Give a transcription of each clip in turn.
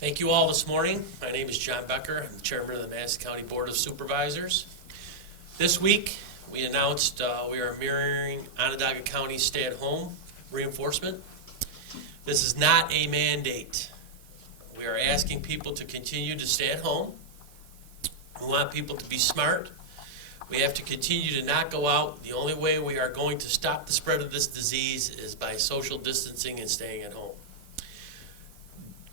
Thank you all this morning. My name is John Becker. I'm the Chairman of the Madison County Board of Supervisors. This week, we announced we are mirroring Onondaga County's stay-at-home reinforcement. This is not a mandate. We are asking people to continue to stay at home. We want people to be smart. We have to continue to not go out. The only way we are going to stop the spread of this disease is by social distancing and staying at home.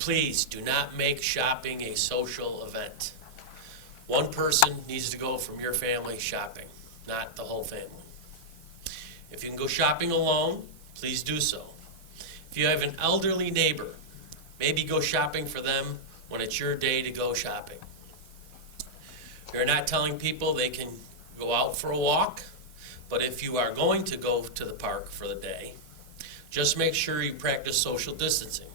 Please do not make shopping a social event. One person needs to go from your family shopping, not the whole family. If you can go shopping alone, please do so. If you have an elderly neighbor, maybe go shopping for them when it's your day to go shopping. We're not telling people they can go out for a walk, but if you are going to go to the park for the day, just make sure you practice social distancing.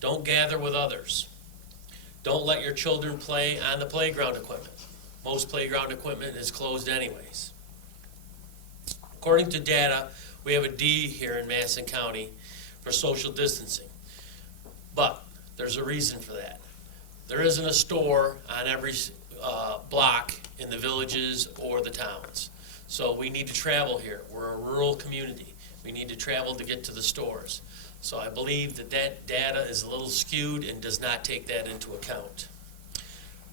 Don't gather with others. Don't let your children play on the playground equipment. Most playground equipment is closed anyways. According to data, we have a D here in Madison County for social distancing. But there's a reason for that. There isn't a store on every block in the villages or the towns. So we need to travel here. We're a rural community. We need to travel to get to the stores. So I believe that data is a little skewed and does not take that into account.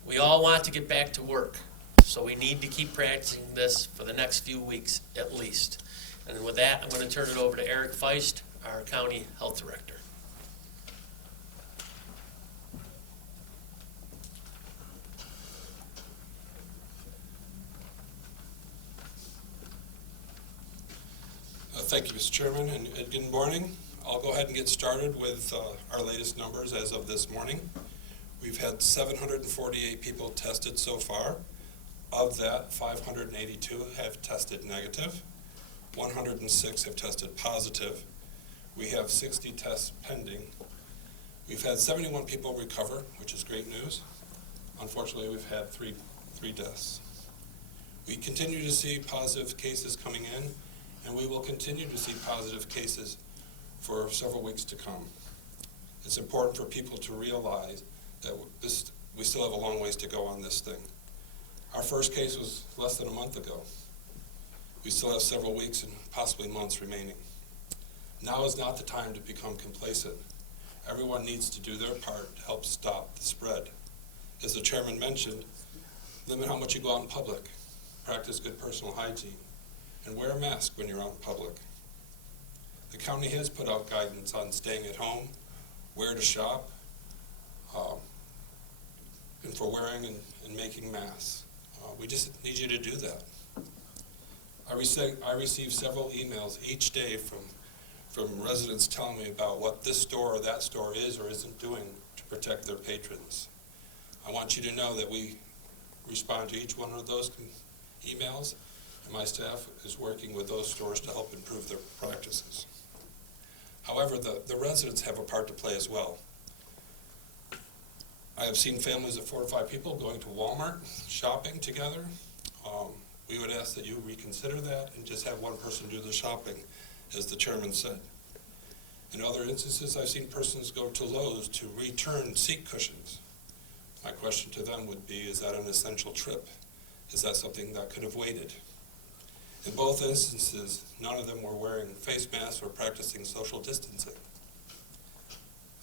We all want to get back to work, so we need to keep practicing this for the next few weeks at least. And with that, I'm going to turn it over to Eric Feist, our County Health Director. Thank you, Mr. Chairman, and good morning. I'll go ahead and get started with our latest numbers as of this morning. We've had 748 people tested so far. Of that, 582 have tested negative. 106 have tested positive. We have 60 tests pending. We've had 71 people recover, which is great news. Unfortunately, we've had three deaths. We continue to see positive cases coming in, and we will continue to see positive cases for several weeks to come. It's important for people to realize that we still have a long ways to go on this thing. Our first case was less than a month ago. We still have several weeks and possibly months remaining. Now is not the time to become complacent. Everyone needs to do their part to help stop the spread. As the chairman mentioned, limit how much you go out in public, practice good personal hygiene, and wear a mask when you're out in public. The county has put out guidance on staying at home, where to shop, and for wearing and making masks. We just need you to do that. I receive several emails each day from residents telling me about what this store or that store is or isn't doing to protect their patrons. I want you to know that we respond to each one of those emails, and my staff is working with those stores to help improve their practices. However, the residents have a part to play as well. I have seen families of 4 to 5 people going to Walmart, shopping together. We would ask that you reconsider that and just have one person do the shopping, as the chairman said. In other instances, I've seen persons go to Lowe's to return seat cushions. My question to them would be, is that an essential trip? Is that something that could have waited? In both instances, none of them were wearing face masks or practicing social distancing.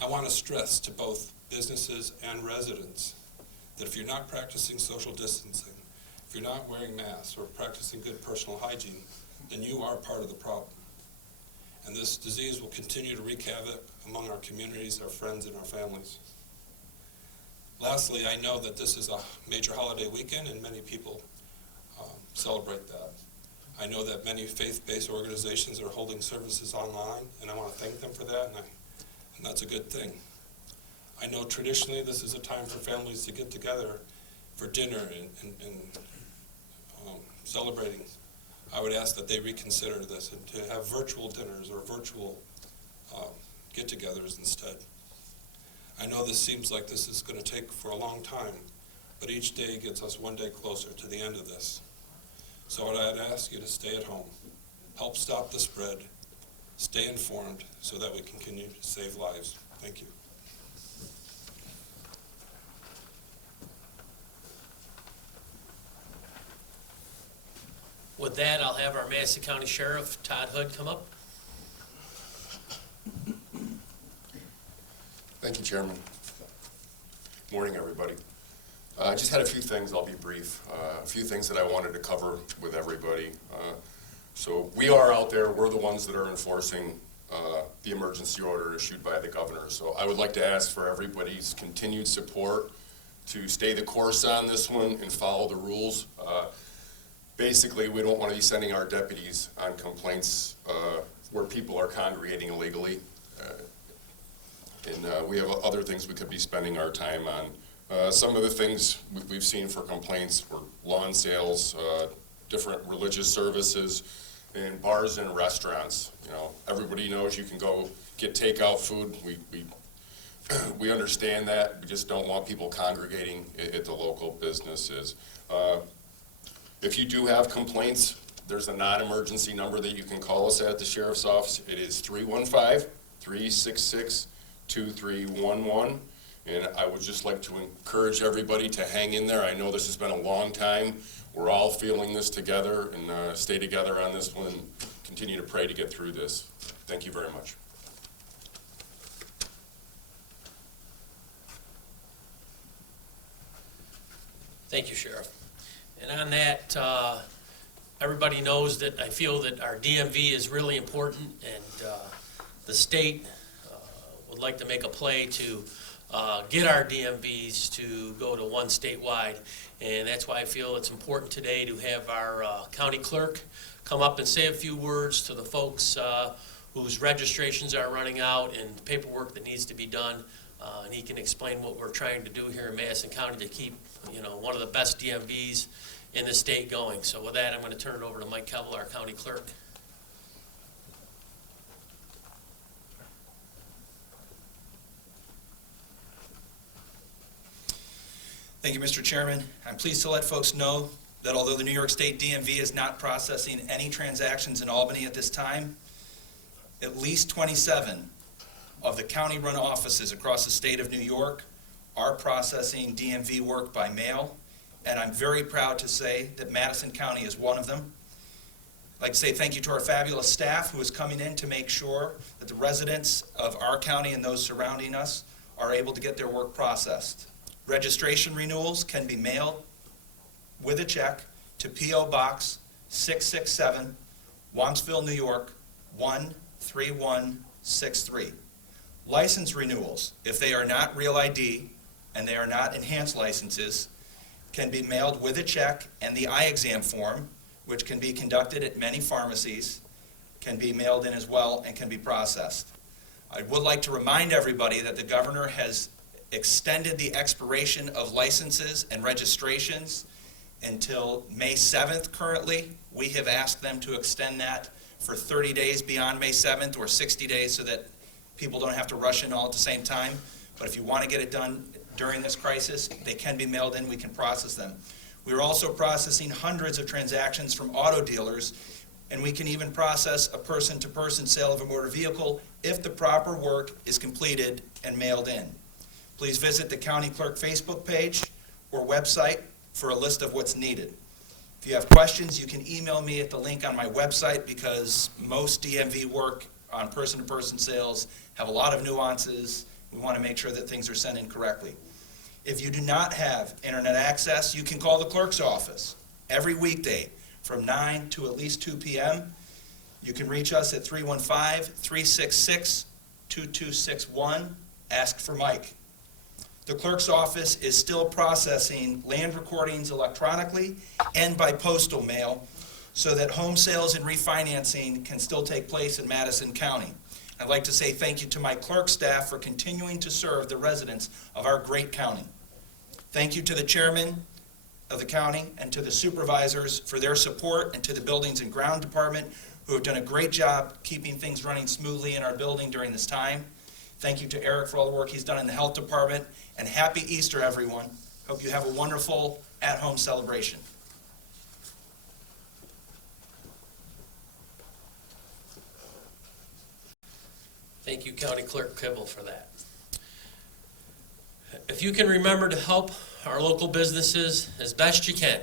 I want to stress to both businesses and residents that if you're not practicing social distancing, if you're not wearing masks or practicing good personal hygiene, then you are part of the problem. And this disease will continue to wreak havoc among our communities, our friends, and our families. Lastly, I know that this is a major holiday weekend and many people celebrate that. I know that many faith-based organizations are holding services online, and I want to thank them for that, and that's a good thing. I know traditionally this is a time for families to get together for dinner and celebrating. I would ask that they reconsider this and to have virtual dinners or virtual get-togethers instead. I know this seems like this is going to take for a long time, but each day gets us one day closer to the end of this. So I'd ask you to stay at home, help stop the spread, stay informed so that we can continue to save lives. Thank you. With that, I'll have our Madison County Sheriff, Todd Hood, come up. Thank you, Chairman. Morning, everybody. I just had a few things, I'll be brief, a few things that I wanted to cover with everybody. So we are out there, we're the ones that are enforcing the emergency order issued by the governor. So I would like to ask for everybody's continued support to stay the course on this one and follow the rules. Basically, we don't want to be sending our deputies on complaints where people are congregating illegally. And we have other things we could be spending our time on. Some of the things we've seen for complaints were lawn sales, different religious services, and bars and restaurants. You know, everybody knows you can go get takeout food. We understand that. We just don't want people congregating at the local businesses. If you do have complaints, there's a non-emergency number that you can call us at the Sheriff's Office. It is 315-366-2311. And I would just like to encourage everybody to hang in there. I know this has been a long time. We're all feeling this together, and stay together on this one and continue to pray to get through this. Thank you very much. Thank you, Sheriff. And on that, everybody knows that I feel that our DMV is really important, and the state would like to make a play to get our DMVs to go to one statewide. And that's why I feel it's important today to have our county clerk come up and say a few words to the folks whose registrations are running out and paperwork that needs to be done. And he can explain what we're trying to do here in Madison County to keep, one of the best DMVs in the state going. So with that, I'm going to turn it over to Mike Kevel, our county clerk. Thank you, Mr. Chairman. I'm pleased to let folks know that although the New York State DMV is not processing any transactions in Albany at this time, at least 27 of the county-run offices across the state of New York are processing DMV work by mail, and I'm very proud to say that Madison County is one of them. I'd like to say thank you to our fabulous staff who is coming in to make sure that the residents of our county and those surrounding us are able to get their work processed. Registration renewals can be mailed with a check to P.O. Box 667, Wampsville, New York 13163. License renewals, if they are not Real ID and they are not enhanced licenses, can be mailed with a check, and the eye exam form, which can be conducted at many pharmacies, can be mailed in as well and can be processed. I would like to remind everybody that the governor has extended the expiration of licenses and registrations until May 7th currently. We have asked them to extend that for 30 days beyond May 7th or 60 days so that people don't have to rush in all at the same time. But if you want to get it done during this crisis, they can be mailed in, we can process them. We are also processing hundreds of transactions from auto dealers, and we can even process a person-to-person sale of a motor vehicle if the proper work is completed and mailed in. Please visit the County Clerk Facebook page or website for a list of what's needed. If you have questions, you can email me at the link on my website, because most DMV work on person-to-person sales have a lot of nuances. We want to make sure that things are sent in correctly. If you do not have internet access, you can call the clerk's office every weekday from 9 to at least 2 p.m. You can reach us at 315-366-2261. Ask for Mike. The clerk's office is still processing land recordings electronically and by postal mail so that home sales and refinancing can still take place in Madison County. I'd like to say thank you to my clerk staff for continuing to serve the residents of our great county. Thank you to the chairman of the county and to the supervisors for their support, and to the Buildings and Ground Department, who have done a great job keeping things running smoothly in our building during this time. Thank you to Eric for all the work he's done in the health department, and happy Easter, everyone. Hope you have a wonderful at-home celebration. Thank you, County Clerk Kevel, for that. If you can remember to help our local businesses as best you can,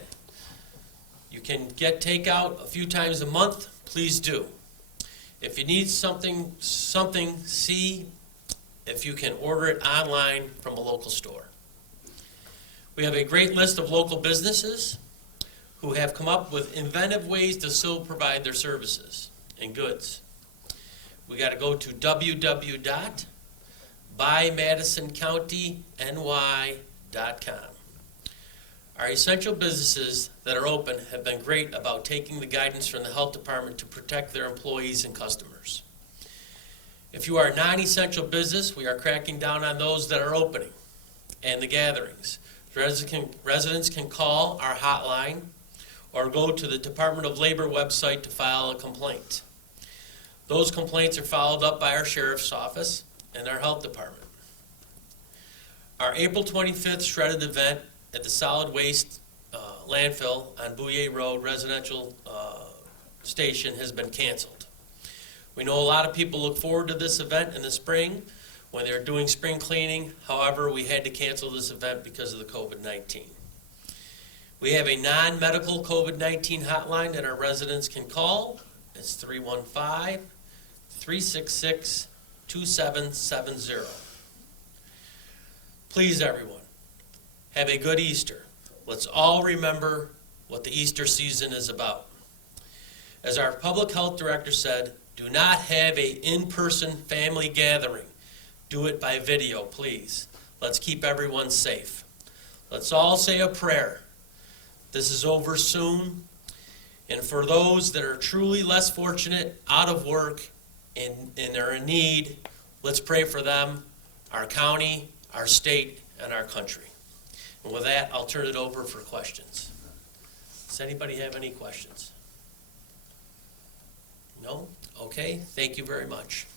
you You can get takeout a few times a month, please do. If you need something, see if you can order it online from a local store. We have a great list of local businesses who have come up with inventive ways to still provide their services and goods. We got to go to www.buymadisoncountyny.com. Our essential businesses that are open have been great about taking the guidance from the health department to protect their employees and customers. If you are a non-essential business, we are cracking down on those that are opening and the gatherings. Residents can call our hotline or go to the Department of Labor website to file a complaint. Those complaints are followed up by our sheriff's office and our health department. Our April 25th shredded event at the solid waste landfill on Bouyer Road residential station has been canceled. We know a lot of people look forward to this event in the spring when they're doing spring cleaning. However, we had to cancel this event because of the COVID-19. We have a non-medical COVID-19 hotline that our residents can call. It's 315-366-2770. Please, everyone, have a good Easter. Let's all remember what the Easter season is about. As our public health director said, do not have an in-person family gathering. Do it by video, please. Let's keep everyone safe. Let's all say a prayer. This is over soon. And for those that are truly less fortunate, out of work, and are in need, let's pray for them, our county, our state, and our country. And with that, I'll turn it over for questions. Does anybody have any questions? No? Okay, thank you very much.